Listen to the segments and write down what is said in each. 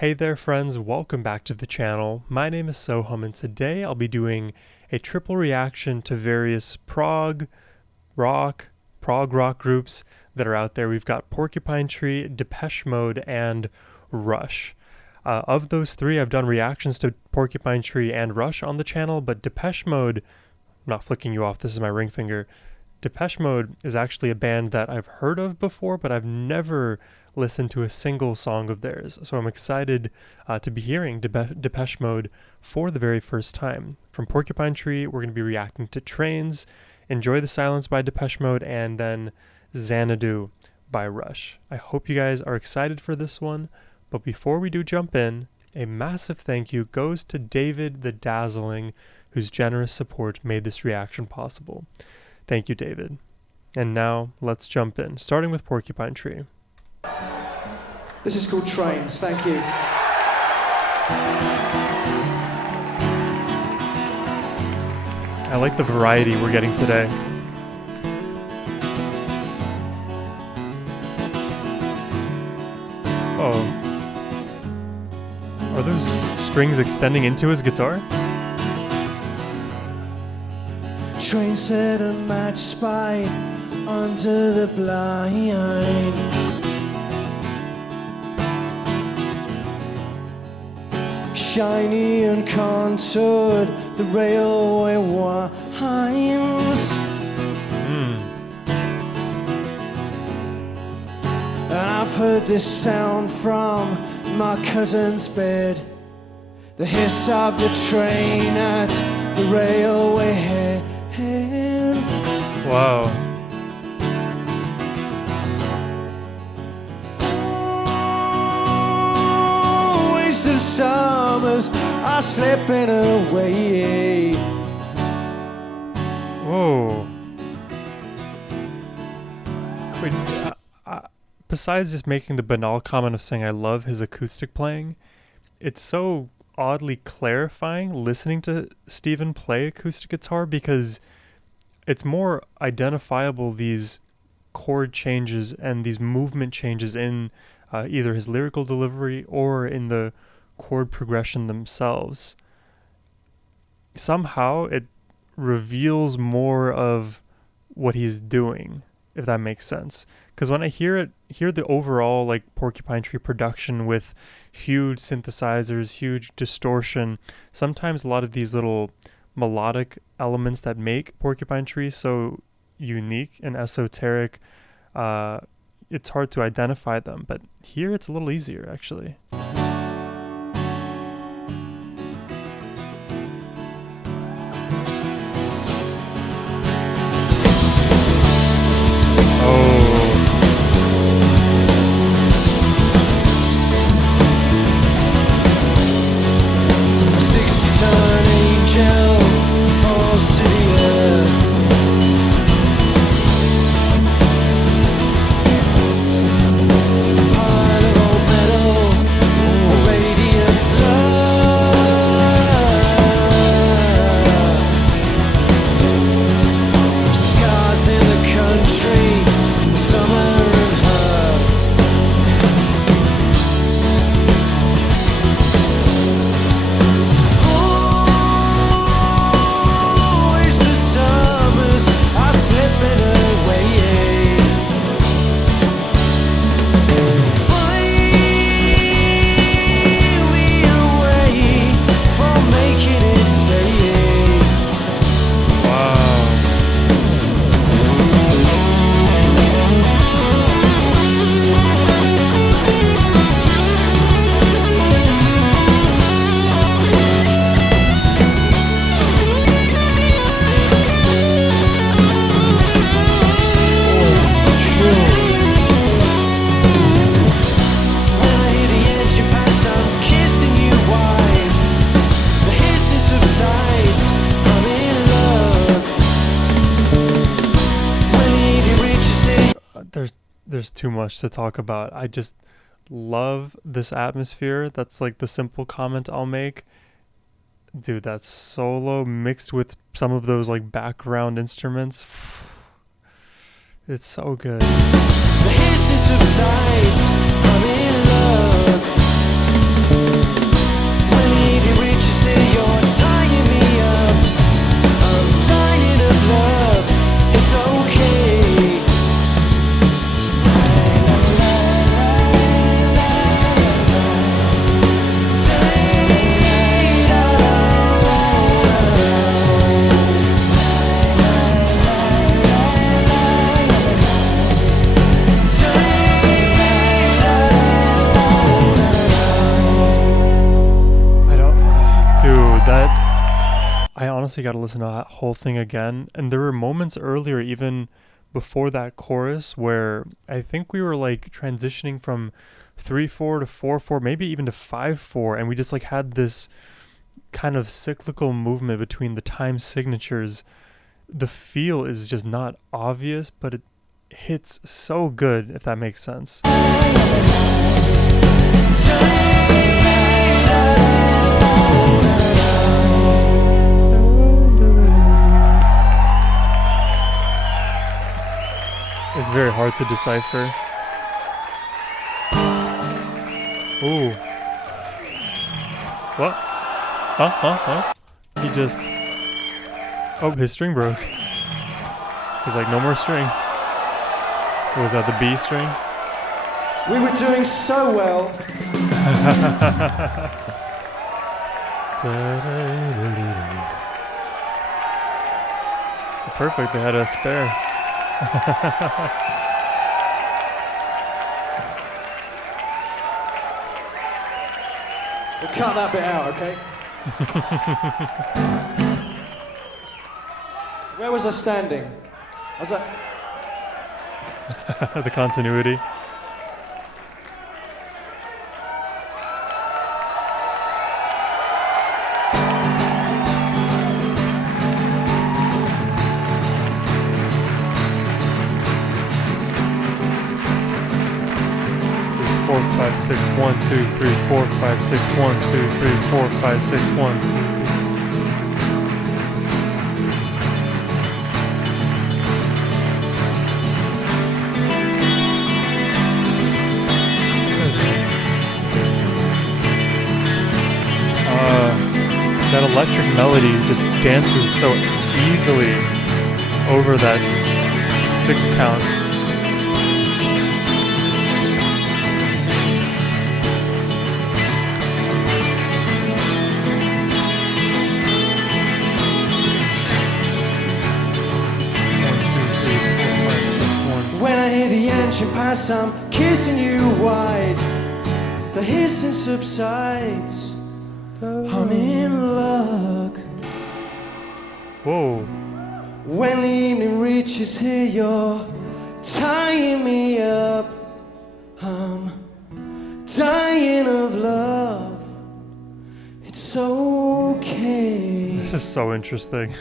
Hey there friends, welcome back to the channel. My name is Sohum and today I'll be doing a triple reaction to various prog rock groups that are out there. We've got Porcupine Tree, Depeche Mode, and Rush. Of those three, I've done reactions to Porcupine Tree and Rush on the channel, but Depeche Mode, I'm not flicking you off, this is my ring finger. Depeche Mode is actually a band that I've heard of before, but I've never listened to a single song of theirs. So I'm excited to be hearing Depeche Mode for the very first time. From Porcupine Tree, we're going to be reacting to Trains, Enjoy the Silence by Depeche Mode, and then Xanadu by Rush. I hope you guys are excited for this one, but before we do jump in, a massive thank you goes to David the Dazzling, whose generous support made this reaction possible. Thank you, David. And now, let's jump in, starting with Porcupine Tree. This is called Trains, thank you. I like the variety we're getting today. Oh. Are those strings extending into his guitar? Train set a match spike under the blind. Shiny and contoured, the railway winds. And I've heard this sound from my cousin's bed, the hiss of the train at the railway head. Wow. The summers are slipping away. Whoa. Wait, besides just making the banal comment of saying I love his acoustic playing, it's so oddly clarifying listening to Steven play acoustic guitar because it's more identifiable, these chord changes and these movement changes in either his lyrical delivery or in the chord progression themselves. Somehow it reveals more of what he's doing, if that makes sense. Because when I hear the overall like Porcupine Tree production with huge synthesizers, huge distortion, sometimes a lot of these little melodic elements that make Porcupine Tree so unique and esoteric, it's hard to identify them, but here it's a little easier actually. There's too much to talk about. I just love this atmosphere. That's like the simple comment I'll make. Dude, that solo mixed with some of those like background instruments. It's so good. The hiss subsides, I'm in love. honestly got to listen to that whole thing again. And there were moments earlier, even before that chorus, where I think we were like transitioning from 3/4 to 4/4, maybe even to 5/4, and we just like had this kind of cyclical movement between the time signatures. The feel is just not obvious, but it hits so good, if that makes sense. It's very hard to decipher. Ooh. What? Huh? He just... Oh, his string broke. He's like, no more string. Was that the B string? We were doing so well. Perfect, they had a spare. We'll cut that bit out, okay? Where was I standing? Was I... The continuity. Four, five, six, 1, 2, 3, 4, 5, 6, 1, 2, 3, 4, 5, 6, 1, 2. That electric melody just dances so easily over that 6 count. When I hear the engine pass, I'm kissing you wide. The hissing subsides. I'm in luck. Whoa. When the evening reaches here, you're tying me up. I'm dying of love. It's okay. This is so interesting.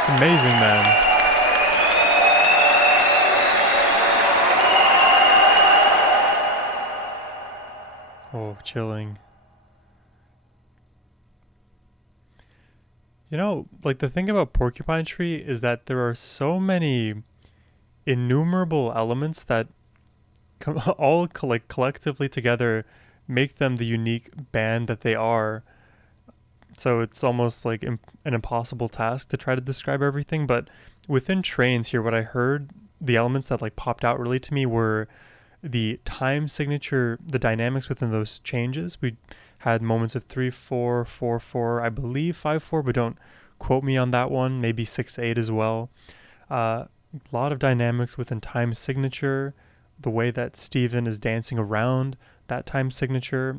It's amazing, man. Oh, chilling. You know, like the thing about Porcupine Tree is that there are so many innumerable elements that all collectively together make them the unique band that they are. So it's almost like an impossible task to try to describe everything. But within Trains here, what I heard the elements that like popped out really to me were the time signature, the dynamics within those changes. We had moments of 3/4, 4/4, I believe 5/4, but don't quote me on that one. Maybe 6/8 as well. A lot of dynamics within time signature, the way that Steven is dancing around that time signature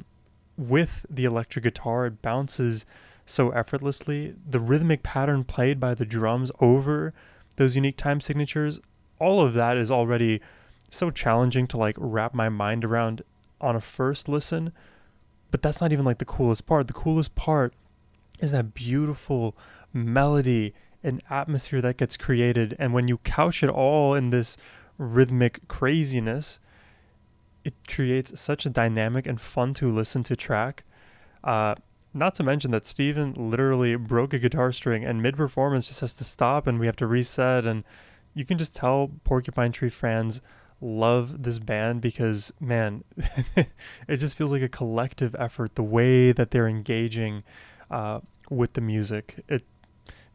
with the electric guitar. It bounces so effortlessly. The rhythmic pattern played by the drums over those unique time signatures, all of that is already so challenging to like wrap my mind around on a first listen. But that's not even like the coolest part. The coolest part is that beautiful melody and atmosphere that gets created. And when you couch it all in this rhythmic craziness, it creates such a dynamic and fun to listen to track. Not to mention that Steven literally broke a guitar string and mid-performance just has to stop and we have to reset. And you can just tell Porcupine Tree fans love this band because, man, it just feels like a collective effort, the way that they're engaging with the music.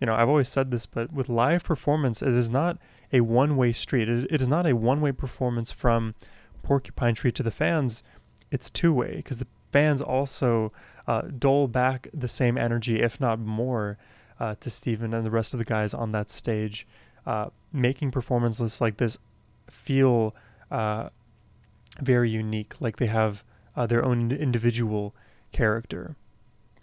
I've always said this, but with live performance, it is not a one-way street. It is not a one-way performance from Porcupine Tree to the fans. It's two-way because the fans also dole back the same energy, if not more, to Steven and the rest of the guys on that stage, making performances like this feel very unique, like they have their own individual character.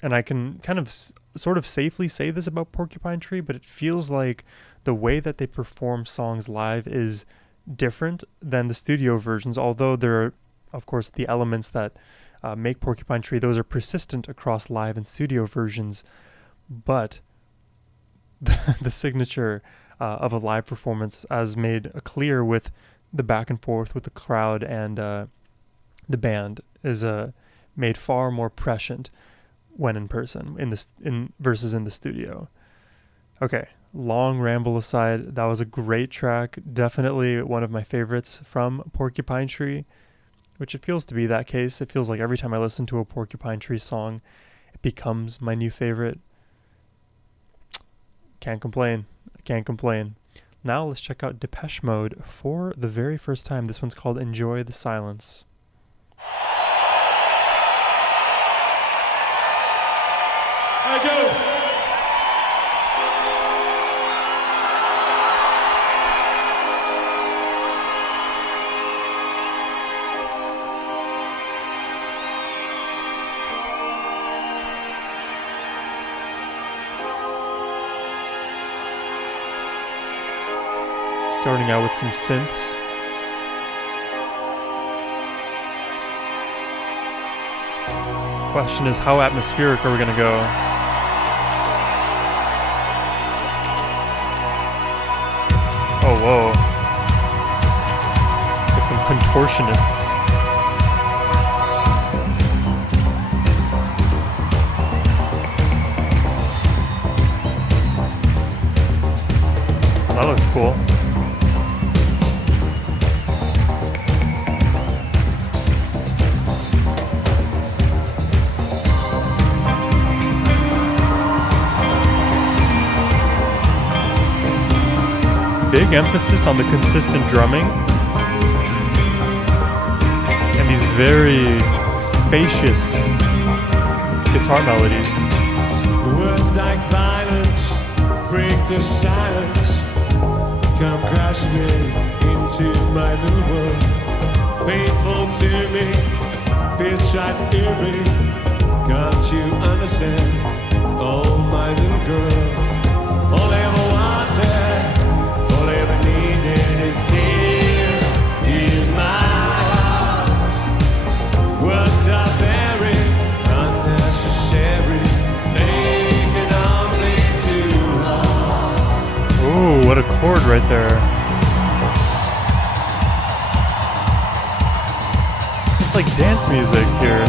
And I can kind of sort of safely say this about Porcupine Tree, but it feels like the way that they perform songs live is different than the studio versions, although there are, of course, the elements that make Porcupine Tree, those are persistent across live and studio versions. But the signature of a live performance, as made clear with the back and forth with the crowd and the band, is made far more prescient when in person, versus in the studio. Okay, long ramble aside, that was a great track. Definitely one of my favorites from Porcupine Tree, which it feels to be that case. It feels like every time I listen to a Porcupine Tree song, it becomes my new favorite. Can't complain. Now let's check out Depeche Mode for the very first time. This one's called Enjoy the Silence. I go. Starting out with some synths. Question is, how atmospheric are we gonna go? Oh, whoa. Get some contortionists. That looks cool. Big emphasis on the consistent drumming and these very spacious guitar melodies. Words like violence break the silence, come crashing into my little world. Painful to me, feels right near me. Can't you understand? Oh, my little girl, all I ever wanted. All I ever needed is here in my arms. Words are very unnecessary, naked only too hard. Ooh, what a chord right there. It's like dance music here.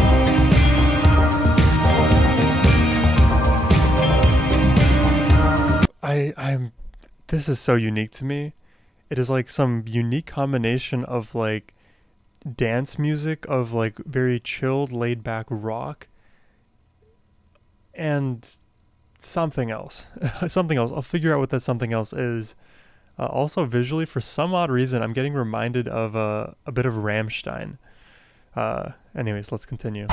This is so unique to me. It is like some unique combination of like dance music, of like very chilled, laid back rock, and something else. Something else. I'll figure out what that something else is. Also, visually, for some odd reason, I'm getting reminded of a bit of Rammstein. Anyways, let's continue.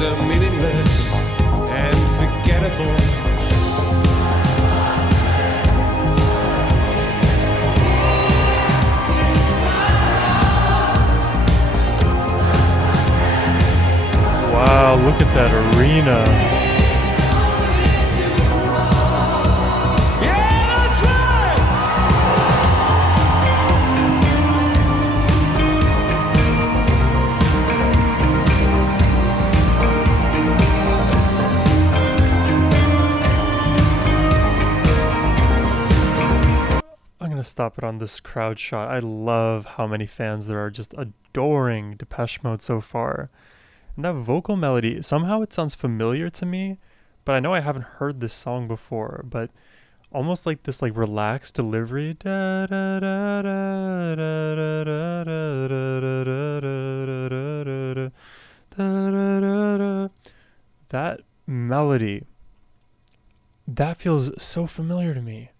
Meaningless and forgettable. Wow, look at that arena. Stop it on this crowd shot. I love how many fans there are just adoring Depeche Mode so far. And that vocal melody, somehow it sounds familiar to me, but I know I haven't heard this song before, but almost like this like relaxed delivery. That melody, that feels so familiar to me.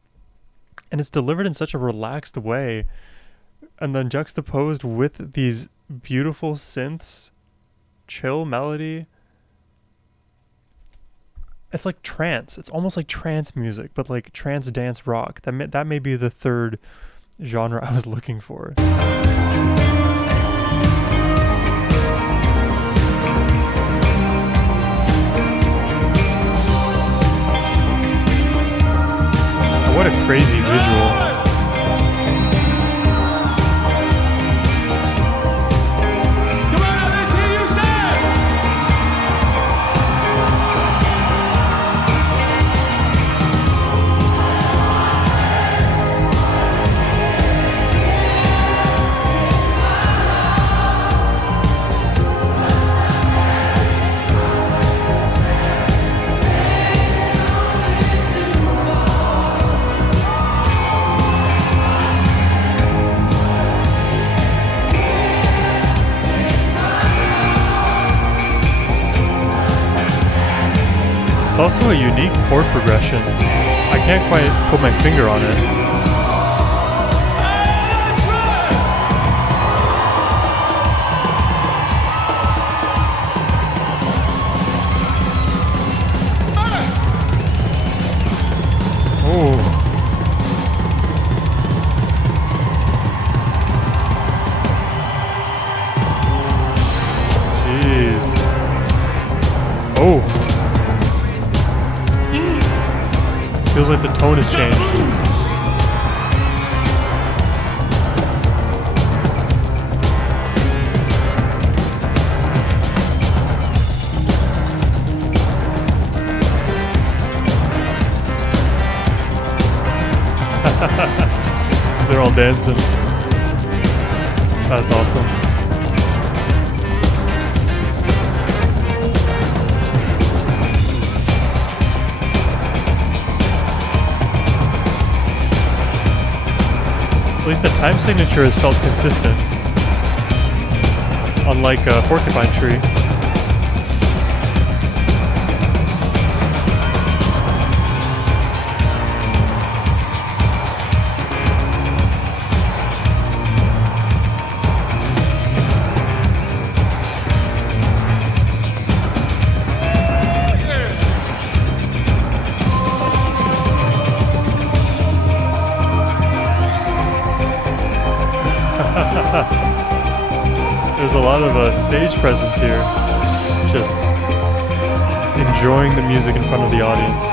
And it's delivered in such a relaxed way, and then juxtaposed with these beautiful synths, chill melody. It's like trance. It's almost like trance music, but like trance dance rock. That may be the third genre I was looking for. What a crazy visual. It's also a unique chord progression. I can't quite put my finger on it. Oh. Jeez. Oh. Feels like the tone has changed. They're all dancing. That's awesome. At least the time signature has felt consistent, unlike a Porcupine Tree. There's a lot of stage presence here, just enjoying the music in front of the audience.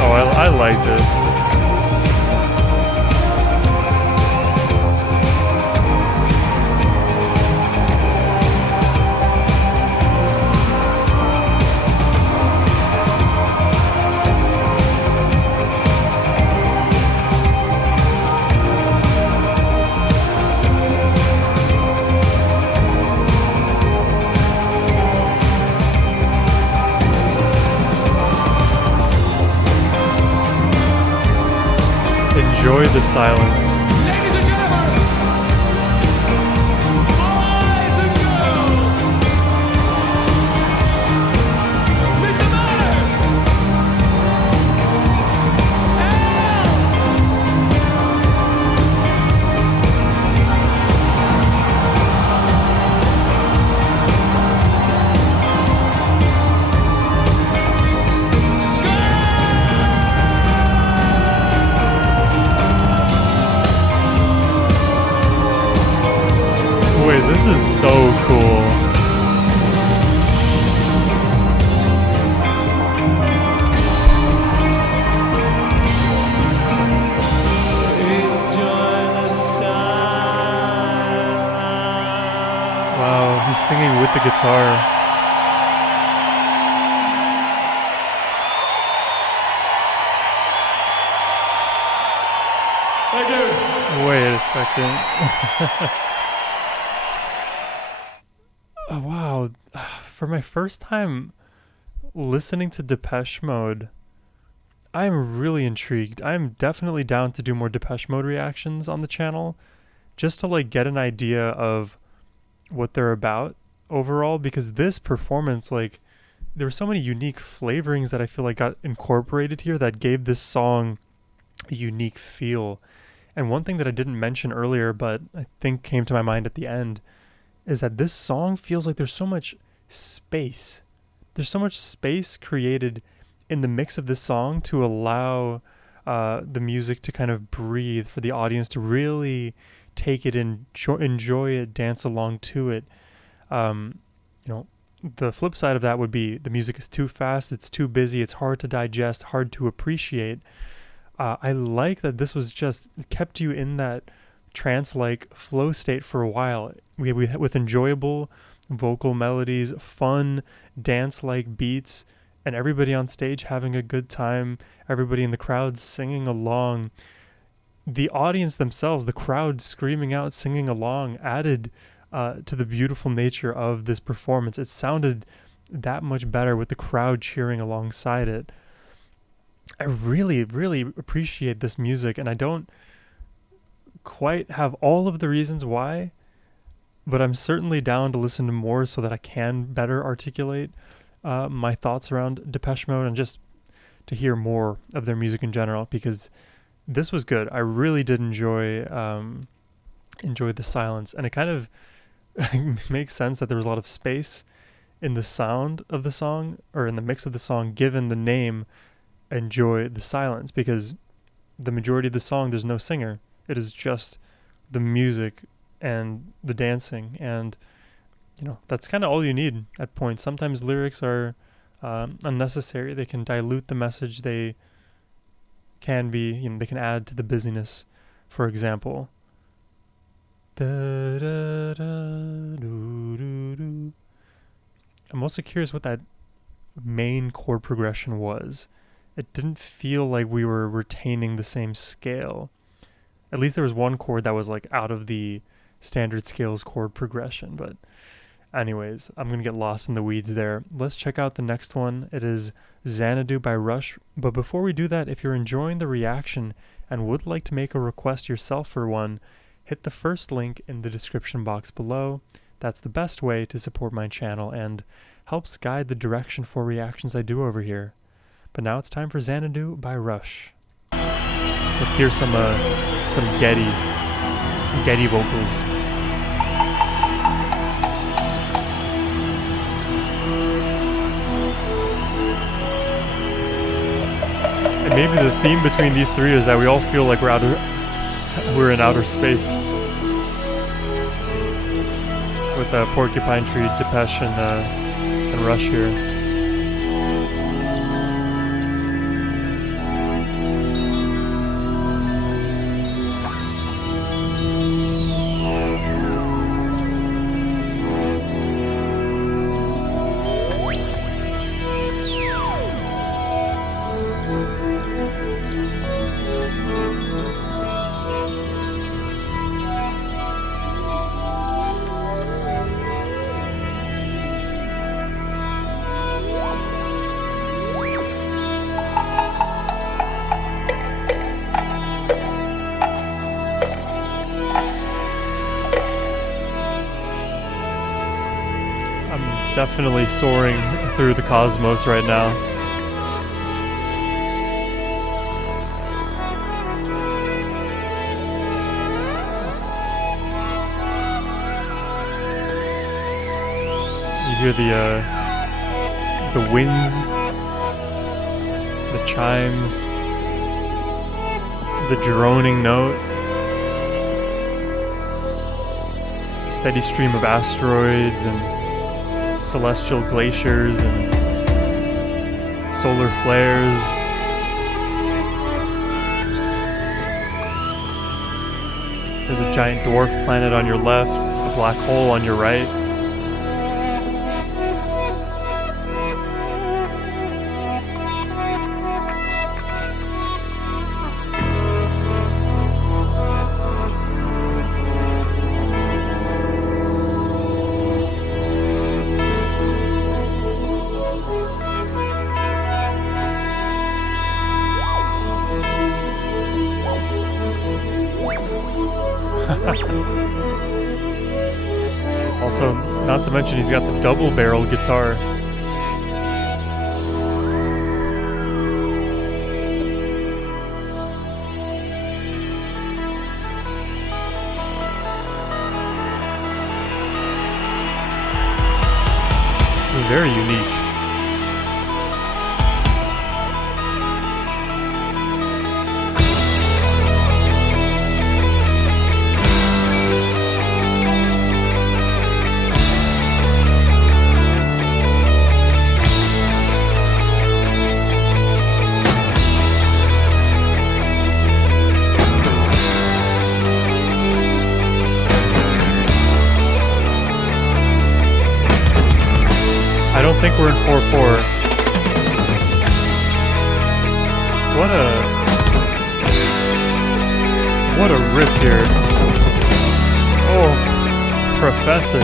Oh, I like this. enjoy the silence. Ladies and gentlemen, boys and girls, Mr. Miller, Wait, this is so cool. enjoy the silence. Wow, he's singing with the guitar. Thank you. Wait a second. Oh, wow. For my first time listening to Depeche Mode, I'm really intrigued. I'm definitely down to do more Depeche Mode reactions on the channel, just to like get an idea of what they're about overall, because this performance, like, there were so many unique flavorings that I feel like got incorporated here that gave this song a unique feel. And one thing that I didn't mention earlier, but I think came to my mind at the end, is that this song feels like there's so much space. There's so much space created in the mix of this song to allow the music to kind of breathe, for the audience to really take it in, enjoy it, dance along to it. You know, the flip side of that would be the music is too fast, it's too busy, it's hard to digest, hard to appreciate. I like that this was just kept you in that trance-like flow state for a while. We with enjoyable vocal melodies, fun dance-like beats, and everybody on stage having a good time, everybody in the crowd singing along. The audience themselves, the crowd screaming out, singing along, added to the beautiful nature of this performance. It sounded that much better with the crowd cheering alongside it. I really, really appreciate this music, and I don't quite have all of the reasons why, but I'm certainly down to listen to more so that I can better articulate my thoughts around Depeche Mode, and just to hear more of their music in general, because this was good. I really did enjoy the silence, and it kind of makes sense that there was a lot of space in the sound of the song, or in the mix of the song, given the name Enjoy the Silence, because the majority of the song there's no singer. It is just the music and the dancing, and you know, that's kind of all you need at points. Sometimes lyrics are unnecessary. They can dilute the message. They can be, you know, they can add to the busyness. For example, da, da, da, doo, doo, doo. I'm also curious what that main chord progression was. It didn't feel like we were retaining the same scale. At least there was one chord that was like out of the standard scales chord progression. But anyways, I'm going to get lost in the weeds there. Let's check out the next one. It is Xanadu by Rush. But before we do that, if you're enjoying the reaction and would like to make a request yourself for one, hit the first link in the description box below. That's the best way to support my channel and helps guide the direction for reactions I do over here. But now it's time for Xanadu by Rush. Let's hear some Getty vocals. And maybe the theme between these three is that we all feel like we're in outer space. With Porcupine Tree, Depeche, and Rush here. Definitely soaring through the cosmos right now. You hear the winds, the chimes, the droning note, steady stream of asteroids and celestial glaciers and solar flares. There's a giant dwarf planet on your left, a black hole on your right. Also, not to mention he's got the double barrel guitar. This is very unique. I don't think we're in 4/4. What a riff here. Oh, Professor.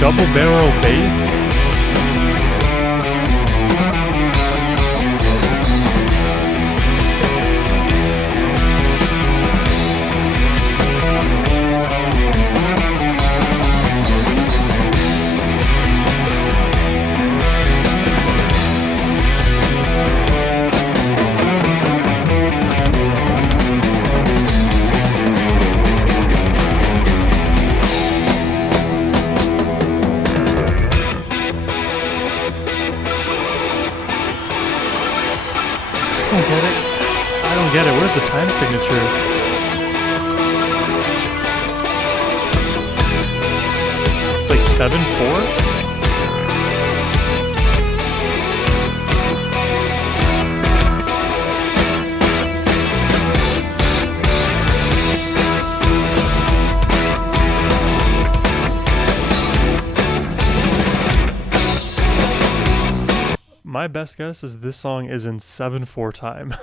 Double barrel bass. I don't get it. Where's the time signature? It's like 7/4? My best guess is this song is in 7/4 time.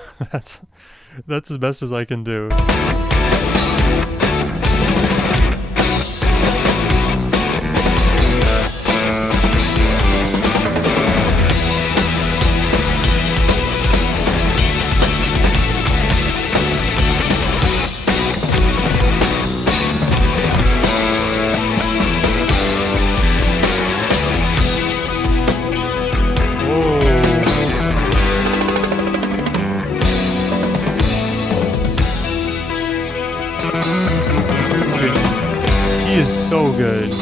That's as best as I can do. He is so good.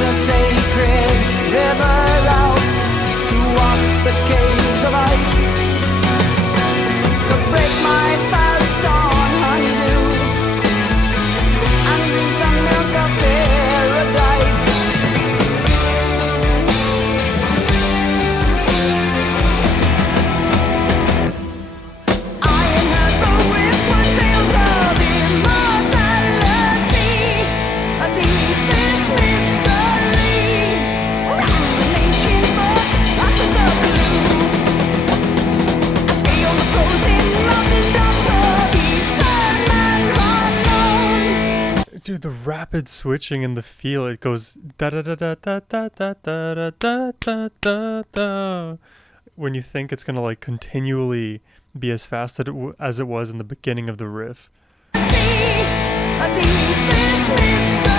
The sacred river Dude, the rapid switching and the feel, it goes da da da da da da da da da da da da. When you think it's gonna like continually be as fast as it was in the beginning of the riff. What is that?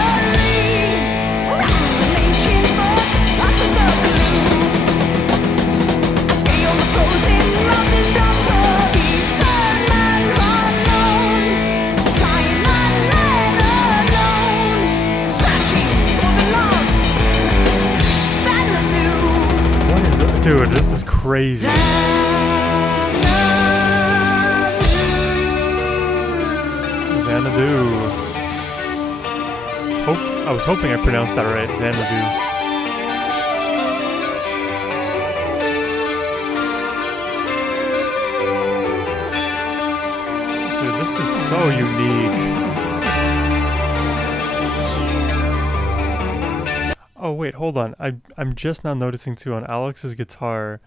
Dude, this is crazy. Xanadu. I was hoping I pronounced that right. Xanadu. Dude, this is so unique. Oh wait, hold on. I'm just now noticing too on Alex's guitar,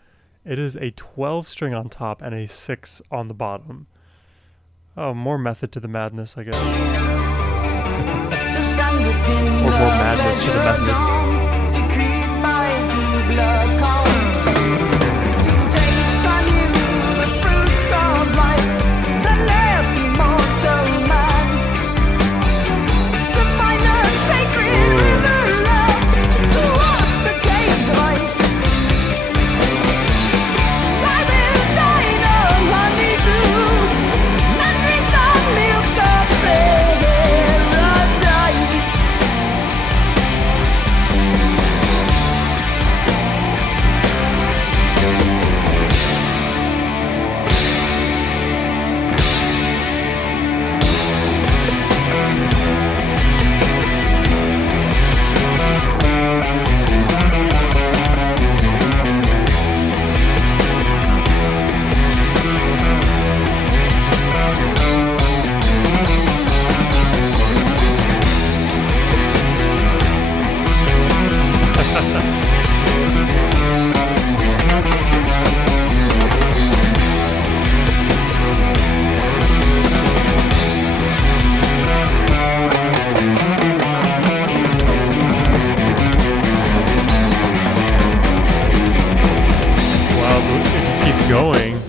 it is a 12 string on top and a 6 on the bottom. Oh, more method to the madness, I guess. Or more madness to the method. Going.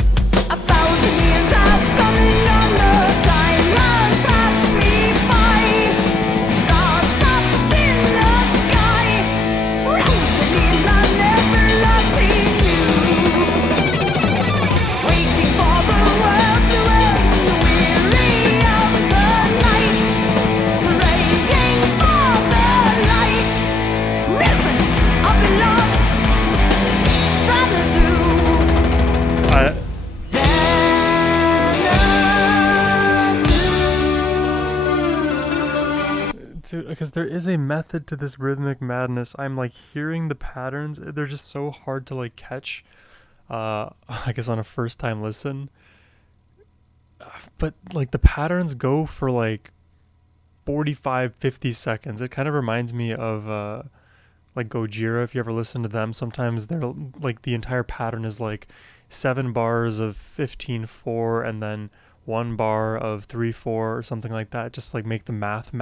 Because there is a method to this rhythmic madness. I'm like hearing the patterns. They're just so hard to like catch, I guess on a first time listen. But like the patterns go for like 45, 50 seconds. It kind of reminds me of like Gojira, if you ever listen to them. Sometimes they're like the entire pattern is like 7 bars of 15/4 and then 1 bar of 3/4 or something like that. Just like make the math.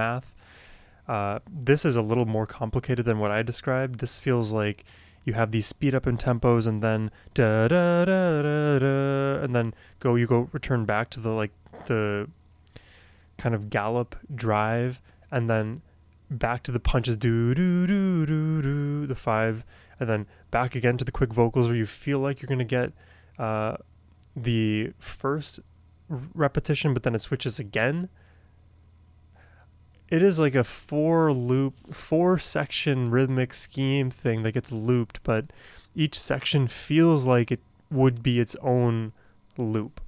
This is a little more complicated than what I described. This feels like you have these speed up in tempos and then da da da da da, and then return back to the kind of gallop drive, and then back to the punches, do do do do do, the 5, and then back again to the quick vocals where you feel like you're gonna get the first repetition, but then it switches again. It is like a 4 section rhythmic scheme thing that gets looped, but each section feels like it would be its own loop.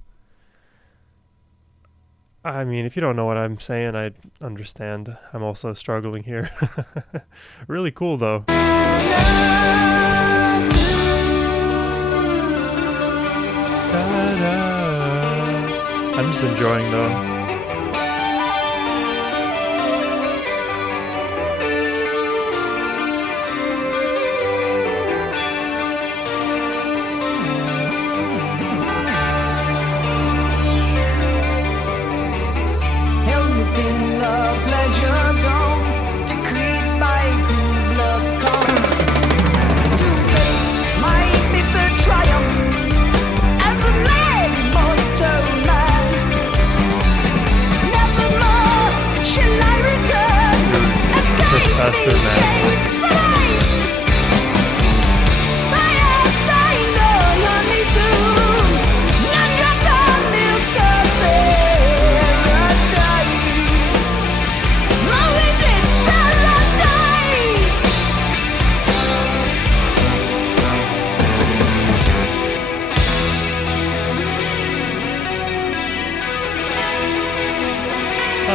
I mean, if you don't know what I'm saying, I understand. I'm also struggling here. Really cool, though. I'm just enjoying, though. Held within a pleasure dome.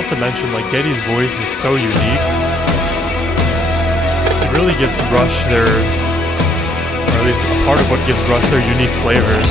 not to mention, like, Geddy's voice is so unique. It really gives Rush their, or at least a part of what gives Rush their unique flavor.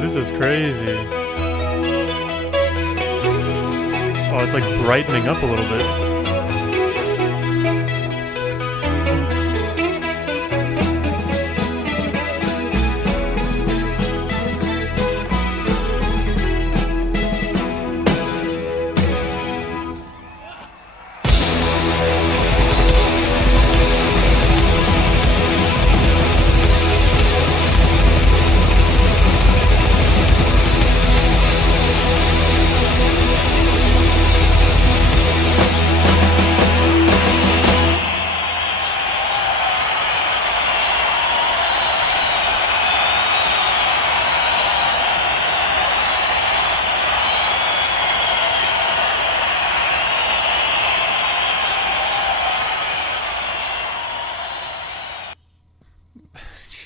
This is crazy. Oh, it's like brightening up a little bit.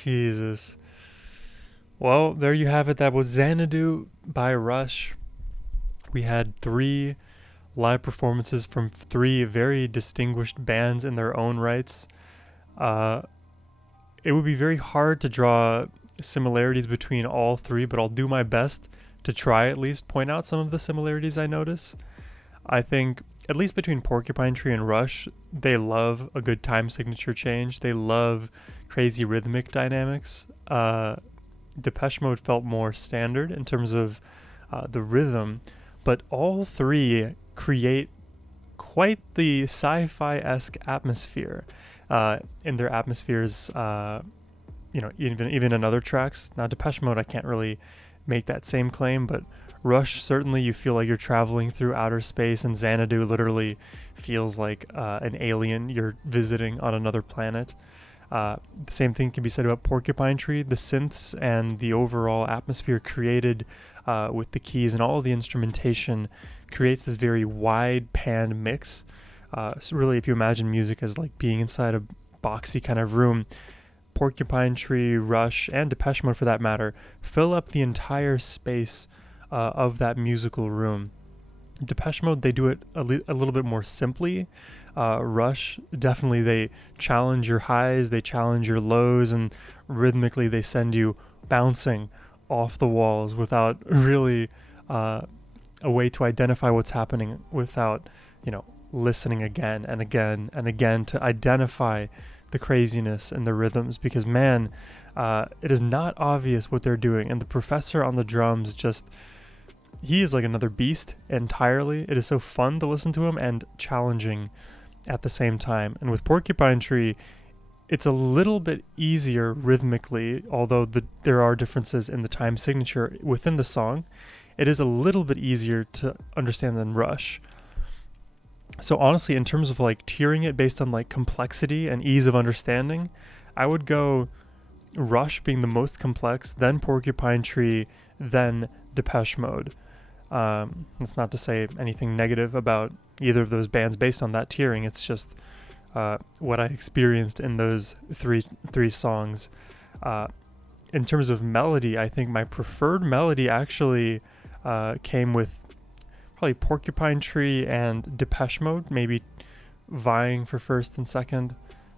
Jesus. Well, there you have it. That was Xanadu by Rush. We had 3 live performances from 3 very distinguished bands in their own rights. It would be very hard to draw similarities between all 3, but I'll do my best to try at least point out some of the similarities I notice. I think, at least between Porcupine Tree and Rush, they love a good time signature change. They love crazy rhythmic dynamics. Depeche Mode felt more standard in terms of the rhythm, but all 3 create quite the sci-fi-esque atmosphere in their atmospheres. Even in other tracks. Now, Depeche Mode, I can't really make that same claim, but Rush, certainly you feel like you're traveling through outer space, and Xanadu literally feels like an alien you're visiting on another planet. The same thing can be said about Porcupine Tree. The synths and the overall atmosphere created with the keys and all of the instrumentation creates this very wide pan mix. So really, if you imagine music as like being inside a boxy kind of room, Porcupine Tree, Rush, and Depeche Mode for that matter, fill up the entire space of that musical room. Depeche Mode, they do it a little bit more simply. Rush, definitely they challenge your highs, they challenge your lows, and rhythmically they send you bouncing off the walls without really a way to identify what's happening, without, listening again and again and again to identify the craziness and the rhythms, because man, it is not obvious what they're doing. And the professor on the drums, he is like another beast entirely. It is so fun to listen to him and challenging at the same time. And with Porcupine Tree, it's a little bit easier rhythmically, although there are differences in the time signature within the song. It is a little bit easier to understand than Rush. So honestly, in terms of like tiering it based on like complexity and ease of understanding, I would go Rush being the most complex, then Porcupine Tree, then Depeche Mode. That's not to say anything negative about either of those bands based on that tiering. It's just what I experienced in those three songs. In terms of melody, I think my preferred melody actually came with probably Porcupine Tree and Depeche Mode, maybe vying for first and second.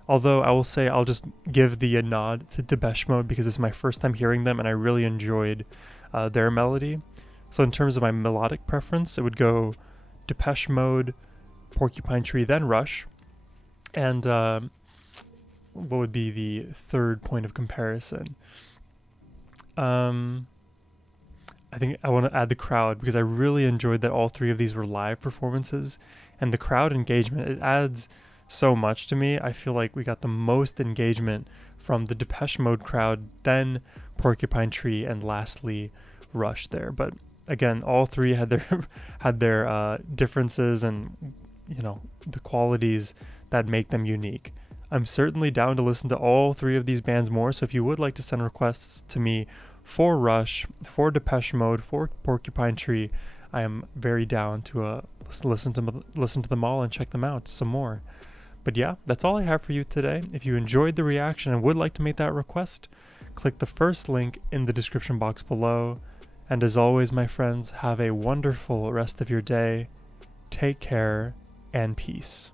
Although I will say I'll just give the nod to Depeche Mode because this is my first time hearing them and I really enjoyed their melody. So in terms of my melodic preference, it would go Depeche Mode, Porcupine Tree, then Rush. And what would be the third point of comparison? I think I want to add the crowd because I really enjoyed that all three of these were live performances, and the crowd engagement, it adds so much to me. I feel like we got the most engagement from the Depeche Mode crowd, then Porcupine Tree, and lastly Rush there. But again, all three had their differences and the qualities that make them unique. I'm certainly down to listen to all three of these bands more, so if you would like to send requests to me for Rush, for Depeche Mode, for Porcupine Tree, I am very down to listen to them all and check them out some more. But yeah, that's all I have for you today. If you enjoyed the reaction and would like to make that request, click the first link in the description box below. And as always, my friends, have a wonderful rest of your day. Take care and peace.